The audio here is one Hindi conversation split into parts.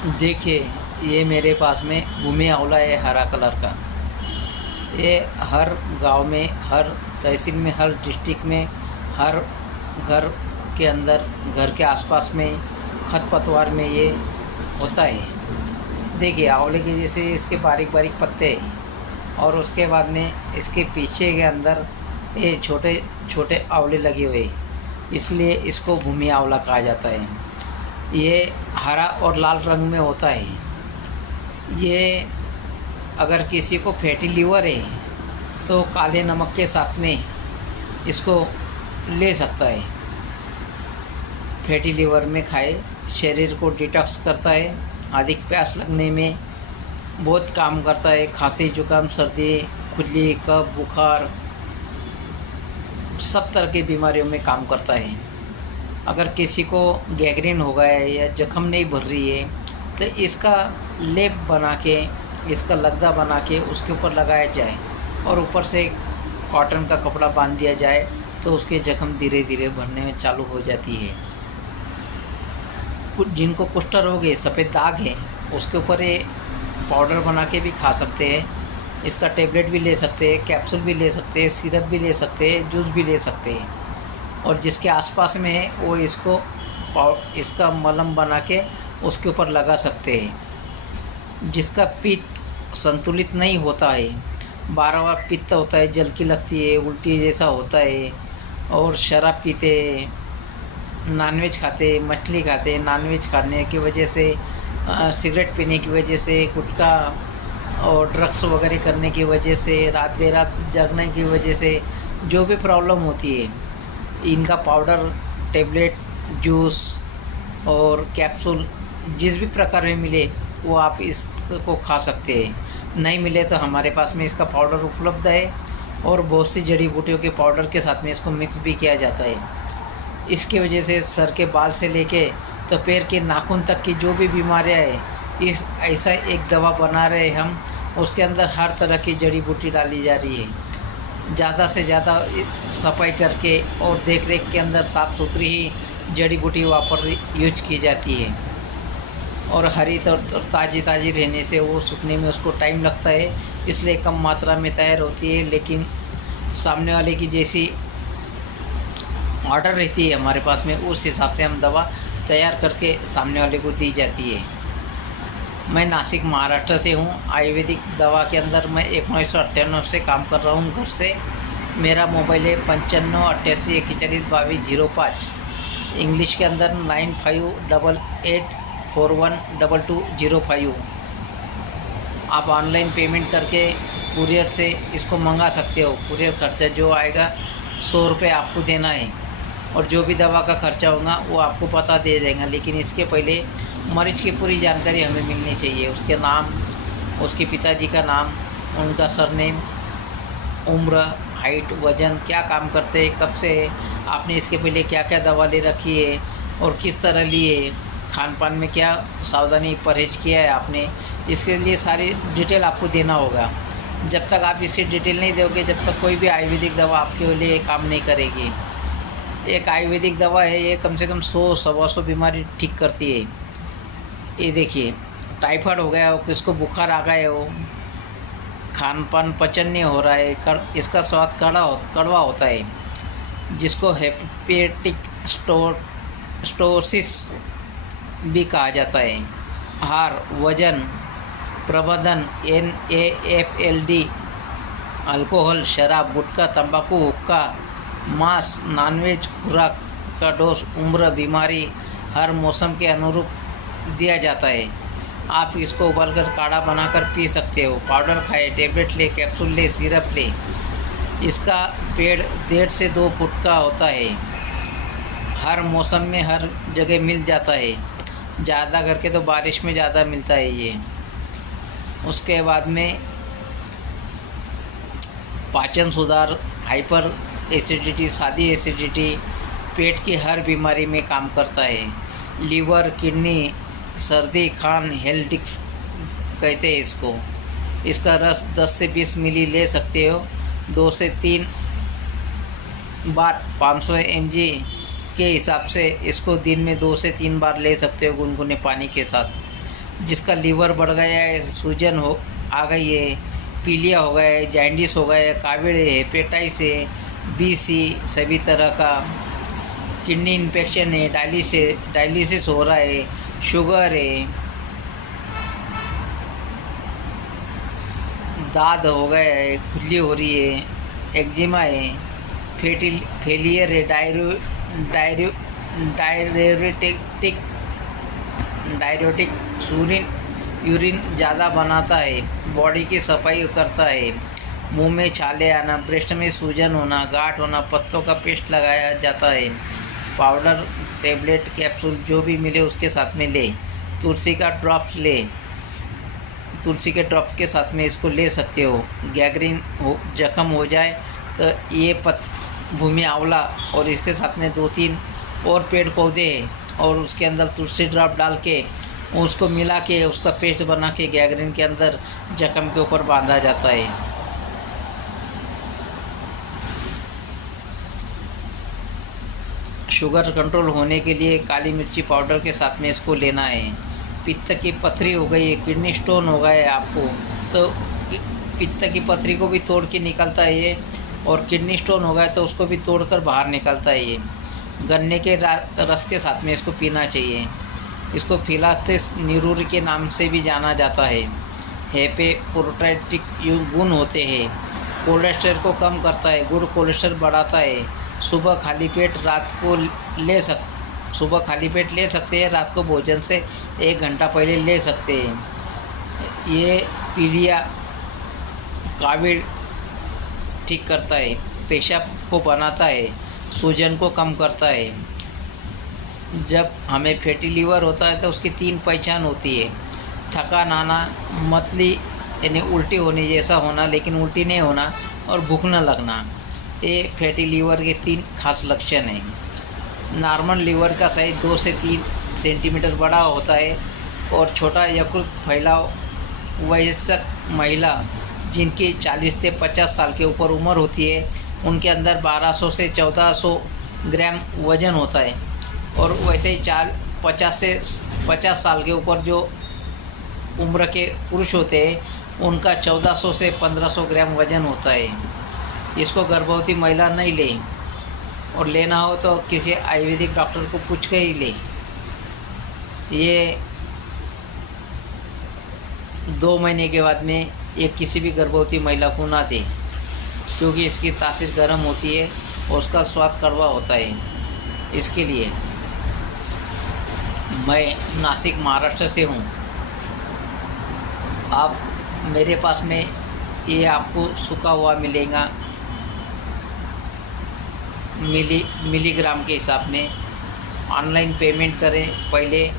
देखिए, ये मेरे पास में भूमि आंवला है हरा कलर का। ये हर गांव में, हर तहसील में, हर डिस्ट्रिक्ट में, हर घर के अंदर, घर के आसपास में, खरपतवार में ये होता है। देखिए, आंवले के जैसे इसके बारीक बारीक पत्ते हैं और उसके बाद में इसके पीछे के अंदर ये छोटे छोटे आंवले लगे हुए हैं, इसलिए इसको भूमि आंवला कहा जाता है। ये हरा और लाल रंग में होता है। ये अगर किसी को फैटी लीवर है तो काले नमक के साथ में इसको ले सकता है। फैटी लीवर में खाए, शरीर को डिटॉक्स करता है, अधिक प्यास लगने में बहुत काम करता है। खांसी, जुकाम, सर्दी, खुजली, कफ, बुखार, सब तरह की बीमारियों में काम करता है। अगर किसी को गैंग्रीन हो गया है या जख्म नहीं भर रही है तो इसका लेप बना के, इसका लगदा बना के उसके ऊपर लगाया जाए और ऊपर से कॉटन का कपड़ा बांध दिया जाए तो उसके जख्म धीरे धीरे भरने में चालू हो जाती है। जिनको कुष्ठ रोग है, सफ़ेद दाग है, उसके ऊपर ये पाउडर बना के भी खा सकते हैं। इसका टेबलेट भी ले सकते हैं, कैप्सूल भी ले सकते हैं, सिरप भी ले सकते हैं, जूस भी ले सकते हैं। और जिसके आसपास में है वो इसका मलहम बना के उसके ऊपर लगा सकते हैं। जिसका पित्त संतुलित नहीं होता है, बार बार पित्त होता है, जलकी लगती है, उल्टी जैसा होता है, और शराब पीते, नॉनवेज खाते, मछली खाते, नॉनवेज खाने की वजह से, सिगरेट पीने की वजह से, गुटखा और ड्रग्स वगैरह करने की वजह से, रात बेरात जगने की वजह से जो भी प्रॉब्लम होती है, इनका पाउडर, टेबलेट, जूस और कैप्सूल जिस भी प्रकार में मिले वो आप इसको खा सकते हैं। नहीं मिले तो हमारे पास में इसका पाउडर उपलब्ध है और बहुत सी जड़ी बूटियों के पाउडर के साथ में इसको मिक्स भी किया जाता है। इसकी वजह से सर के बाल से लेके तो पैर के नाखून तक की जो भी बीमारियां हैं, इस ऐसा एक दवा बना रहे हम, उसके अंदर हर तरह की जड़ी बूटी डाली जा रही है। ज़्यादा से ज़्यादा सफाई करके और देख रेख के अंदर साफ़ सुथरी ही जड़ी बूटी वापर यूज की जाती है। और हरी और ताज़ी ताज़ी रहने से वो सूखने में उसको टाइम लगता है, इसलिए कम मात्रा में तैयार होती है। लेकिन सामने वाले की जैसी ऑर्डर रहती है हमारे पास में, उस हिसाब से हम दवा तैयार करके सामने वाले को दी जाती है। मैं नासिक महाराष्ट्र से हूँ। आयुर्वेदिक दवा के अंदर मैं 1998 से काम कर रहा हूँ घर से। मेरा मोबाइल है 9588412205। इंग्लिश के अंदर 9588412205। आप ऑनलाइन पेमेंट करके कुरियर से इसको मंगा सकते हो। कुरियर खर्चा जो आएगा 100 रुपये आपको देना है और जो भी दवा का खर्चा होगा वो आपको पता दे देंगे। लेकिन इसके पहले मरीज की पूरी जानकारी हमें मिलनी चाहिए। उसके नाम, उसके पिताजी का नाम, उनका सरनेम, उम्र, हाइट, वज़न, क्या काम करते हैं, कब से, आपने इसके पहले क्या क्या दवा ले रखी है और किस तरह लिए, खान पान में क्या सावधानी परहेज किया है आपने, इसके लिए सारी डिटेल आपको देना होगा। जब तक आप इसकी डिटेल नहीं दोगे, जब तक कोई भी आयुर्वेदिक दवा आपके लिए काम नहीं करेगी। एक आयुर्वेदिक दवा है, ये कम से कम 100-125 बीमारी ठीक करती है। ये देखिए, टाइफाइड हो गया हो, किसको बुखार आ गया हो, खान पान पचन नहीं हो रहा है, इसका स्वाद कड़वा होता है, जिसको हेपेटिक स्टोसिस भी कहा जाता है। आहार, वजन प्रबंधन, NAFLD, अल्कोहल, शराब, गुटखा, तंबाकू, हुक्का, मांस, नॉनवेज खुराक का डोज, उम्र, बीमारी हर मौसम के अनुरूप दिया जाता है। आप इसको उबालकर काढ़ा बनाकर पी सकते हो। पाउडर खाए, टेबलेट ले, कैप्सूल ले, सिरप ले। इसका पेड़ 1.5 से 2 फुट का होता है। हर मौसम में हर जगह मिल जाता है। ज़्यादा करके तो बारिश में ज़्यादा मिलता है ये। उसके बाद में पाचन सुधार, हाइपर एसिडिटी, सादी एसिडिटी, पेट की हर बीमारी में काम करता है। लीवर, किडनी, सर्दी, खान, हेल्डिक्स कहते हैं इसको। इसका रस 10 से 20 मिली ले सकते हो। 2 से 3 बार 500 mg के हिसाब से इसको दिन में 2 से 3 बार ले सकते हो गुनगुने पानी के साथ। जिसका लीवर बढ़ गया है, सूजन हो आ गई है, पीलिया हो गया है, जॉन्डिस हो गया है, कावीड़ है, हेपेटाइटिस है, बीसी सभी तरह का, किडनी इन्फेक्शन है, डायलिसिस हो रहा है, शुगर है, दाद हो गया है, खुजली हो रही है, एक्जिमा है, फैटी फेलियर है, डायरेटिक यूरिन ज़्यादा बनाता है, बॉडी की सफाई करता है, मुंह में छाले आना, ब्रेस्ट में सूजन होना, गांठ होना, पत्तों का पेस्ट लगाया जाता है। पाउडर, टेबलेट, कैप्सूल जो भी मिले उसके साथ में ले। तुलसी का ड्रॉप्स ले, तुलसी के ड्रॉप के साथ में इसको ले सकते हो। गैंग्रीन हो, जख्म हो जाए तो ये भूमि आंवला और इसके साथ में 2-3 और पेड़ पौधे और उसके अंदर तुलसी ड्रॉप डाल के उसको मिला के उसका पेस्ट बना के गैंग्रीन के अंदर जख्म के ऊपर बांधा जाता है। शुगर कंट्रोल होने के लिए काली मिर्ची पाउडर के साथ में इसको लेना है। पित्त की पथरी हो गई है, किडनी स्टोन हो गया है आपको, तो पित्त की पथरी को भी तोड़ के निकलता है ये, और किडनी स्टोन हो गया तो उसको भी तोड़कर बाहर निकलता है ये। गन्ने के रस के साथ में इसको पीना चाहिए। इसको फिलास्टिस न्यूरुरी के नाम से भी जाना जाता है। हेपेटोप्रोटाइटिक गुण होते हैं, कोलेस्ट्रॉल को कम करता है, गुड कोलेस्ट्रॉल बढ़ाता है। सुबह खाली पेट ले सकते हैं, रात को भोजन से 1 घंटा पहले ले सकते हैं। ये पीलिया, कावीड़ ठीक करता है, पेशाब को बनाता है, सूजन को कम करता है। जब हमें फैटी लीवर होता है तो उसकी 3 पहचान होती है। थकान आना, मतली यानी उल्टी होने जैसा होना लेकिन उल्टी नहीं होना, और भूख न लगना, ये फैटी लीवर के 3 खास लक्षण हैं। नॉर्मल लीवर का साइज 2 से 3 सेंटीमीटर बड़ा होता है और छोटा यकृत फैलाव वयस्क महिला जिनकी 40 से 50 साल के ऊपर उम्र होती है उनके अंदर 1200 से 1400 ग्राम वजन होता है, और वैसे ही 50 साल के ऊपर जो उम्र के पुरुष होते हैं उनका 1400 से 1500 ग्राम वजन होता है। इसको गर्भवती महिला नहीं ले, और लेना हो तो किसी आयुर्वेदिक डॉक्टर को पूछ के ही ले। ये 2 महीने के बाद में ये किसी भी गर्भवती महिला को ना दे, क्योंकि इसकी तासीर गर्म होती है और उसका स्वाद कड़वा होता है। इसके लिए मैं नासिक महाराष्ट्र से हूँ। आप मेरे पास में ये आपको सूखा हुआ मिलेगा मिलीग्राम के हिसाब में। ऑनलाइन पेमेंट करें पहले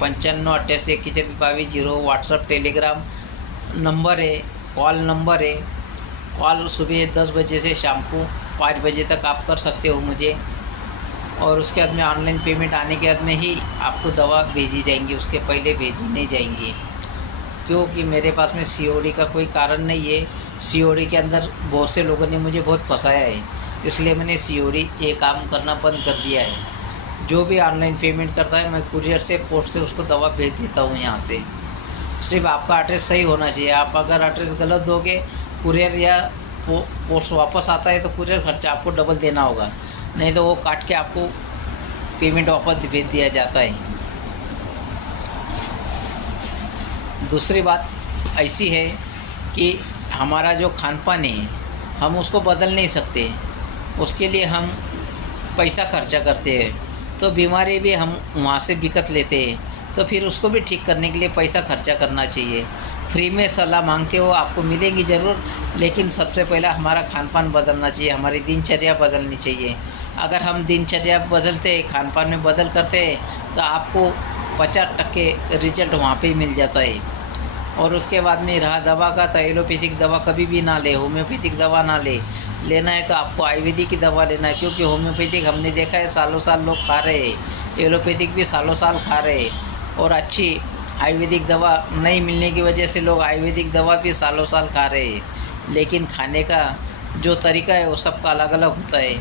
95882122 व्हाट्सअप टेलीग्राम नंबर है, कॉल नंबर है। कॉल सुबह 10 बजे से शाम को 5 बजे तक आप कर सकते हो मुझे, और उसके बाद में ऑनलाइन पेमेंट आने के बाद में ही आपको दवा भेजी जाएंगी, उसके पहले भेजी नहीं जाएंगी, क्योंकि मेरे पास में सीओडी का कोई कारण नहीं है। सीओडी के अंदर बहुत से लोगों ने मुझे बहुत फंसाया है, इसलिए मैंने सीओडी ये काम करना बंद कर दिया है। जो भी ऑनलाइन पेमेंट करता है मैं कुरियर से, पोस्ट से उसको दवा भेज देता हूँ यहाँ से। सिर्फ आपका एड्रेस सही होना चाहिए। आप अगर एड्रेस गलत दोगे, कुरियर या पोस्ट वापस आता है तो कुरियर खर्चा आपको डबल देना होगा, नहीं तो वो काट के आपको पेमेंट वापस भेज दिया जाता है। दूसरी बात ऐसी है कि हमारा जो खान पान है हम उसको बदल नहीं सकते, उसके लिए हम पैसा खर्चा करते हैं, तो बीमारी भी हम वहाँ से बिकत लेते हैं, तो फिर उसको भी ठीक करने के लिए पैसा खर्चा करना चाहिए। फ्री में सलाह मांगते हो, आपको मिलेगी ज़रूर, लेकिन सबसे पहला हमारा खान पान बदलना चाहिए, हमारी दिनचर्या बदलनी चाहिए। अगर हम दिनचर्या बदलते हैं, खान पान में बदल करते हैं, तो आपको 50% रिजल्ट वहाँ पे मिल जाता है। और उसके बाद में रहा दवा का, तो एलोपैथिक दवा कभी भी ना ले, होम्योपैथिक दवा ना ले। लेना है तो आपको आयुर्वेदिक की दवा लेना है, क्योंकि होम्योपैथिक हमने देखा है सालों साल लोग खा रहे हैं, एलोपैथिक भी सालों साल खा रहे हैं, और अच्छी आयुर्वेदिक दवा नहीं मिलने की वजह से लोग आयुर्वेदिक दवा भी सालों साल खा रहे हैं। लेकिन खाने का जो तरीका है वो सबका अलग अलग होता है।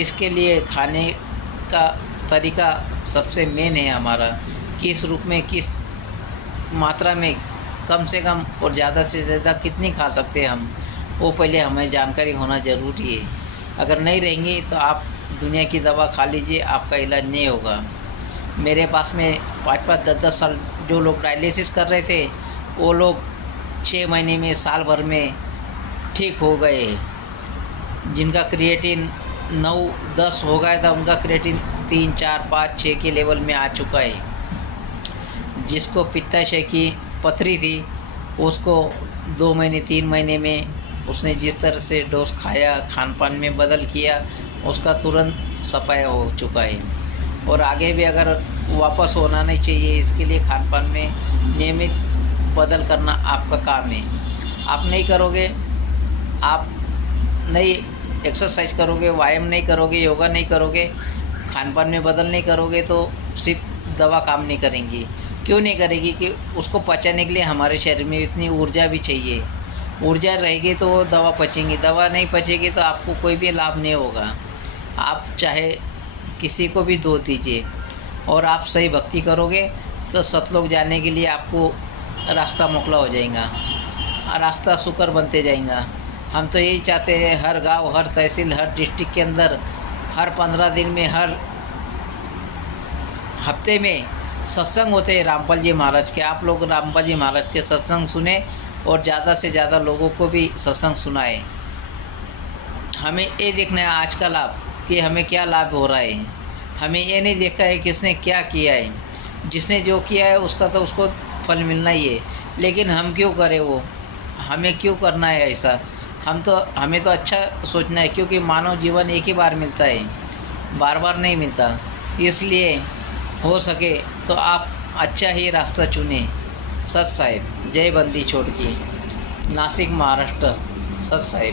इसके लिए खाने का तरीका सबसे मेन है हमारा, किस रूप में किस मात्रा में कम से कम और ज़्यादा से ज़्यादा कितनी खा सकते हैं हम, वो पहले हमें जानकारी होना ज़रूरी है। अगर नहीं रहेंगी तो आप दुनिया की दवा खा लीजिए, आपका इलाज नहीं होगा। मेरे पास में 5-5, 10-10 साल जो लोग डायलिसिस कर रहे थे, वो लोग 6 महीने में, साल भर में ठीक हो गए। जिनका क्रिएटिन 9-10 हो गया था, उनका क्रिएटिन 3, 4, 5, 6 के लेवल में आ चुका है। जिसको पित्ताशय की पथरी थी, उसको 2 महीने 3 महीने में उसने जिस तरह से डोज खाया, खान पान में बदल किया, उसका तुरंत सफाया हो चुका है। और आगे भी अगर वापस होना नहीं चाहिए, इसके लिए खान पान में नियमित बदल करना आपका काम है। आप नहीं करोगे, आप नहीं एक्सरसाइज करोगे, व्यायाम नहीं करोगे, योगा नहीं करोगे, खान पान में बदल नहीं करोगे, तो सिर्फ दवा काम नहीं करेंगी। क्यों नहीं करेगी? कि उसको पचाने के लिए हमारे शरीर में इतनी ऊर्जा भी चाहिए। ऊर्जा रहेगी तो वो दवा पचेंगी, दवा नहीं पचेगी तो आपको कोई भी लाभ नहीं होगा। आप चाहे किसी को भी दो दीजिए और आप सही भक्ति करोगे तो सतलोक जाने के लिए आपको रास्ता मोकला हो जाएगा, रास्ता सुकर बनते जाएगा। हम तो यही चाहते हैं, हर गांव, हर तहसील, हर डिस्ट्रिक्ट के अंदर हर 15 दिन में, हर हफ्ते में सत्संग होते हैं रामपाल जी महाराज के। आप लोग रामपाल जी महाराज के सत्संग सुने और ज़्यादा से ज़्यादा लोगों को भी सत्संग सुनाए। हमें ये देखना है आज का लाभ कि हमें क्या लाभ हो रहा है। हमें ये नहीं देखा है किसने क्या किया है। जिसने जो किया है उसका तो उसको फल मिलना ही है, लेकिन हम क्यों करें वो? हमें क्यों करना है ऐसा? हमें तो अच्छा सोचना है, क्योंकि मानव जीवन एक ही बार मिलता है, बार बार नहीं मिलता। इसलिए हो सके तो आप अच्छा ही रास्ता चुने। सत साहिब। जय बंदी छोड़ के, नासिक महाराष्ट्र। सत साहिब।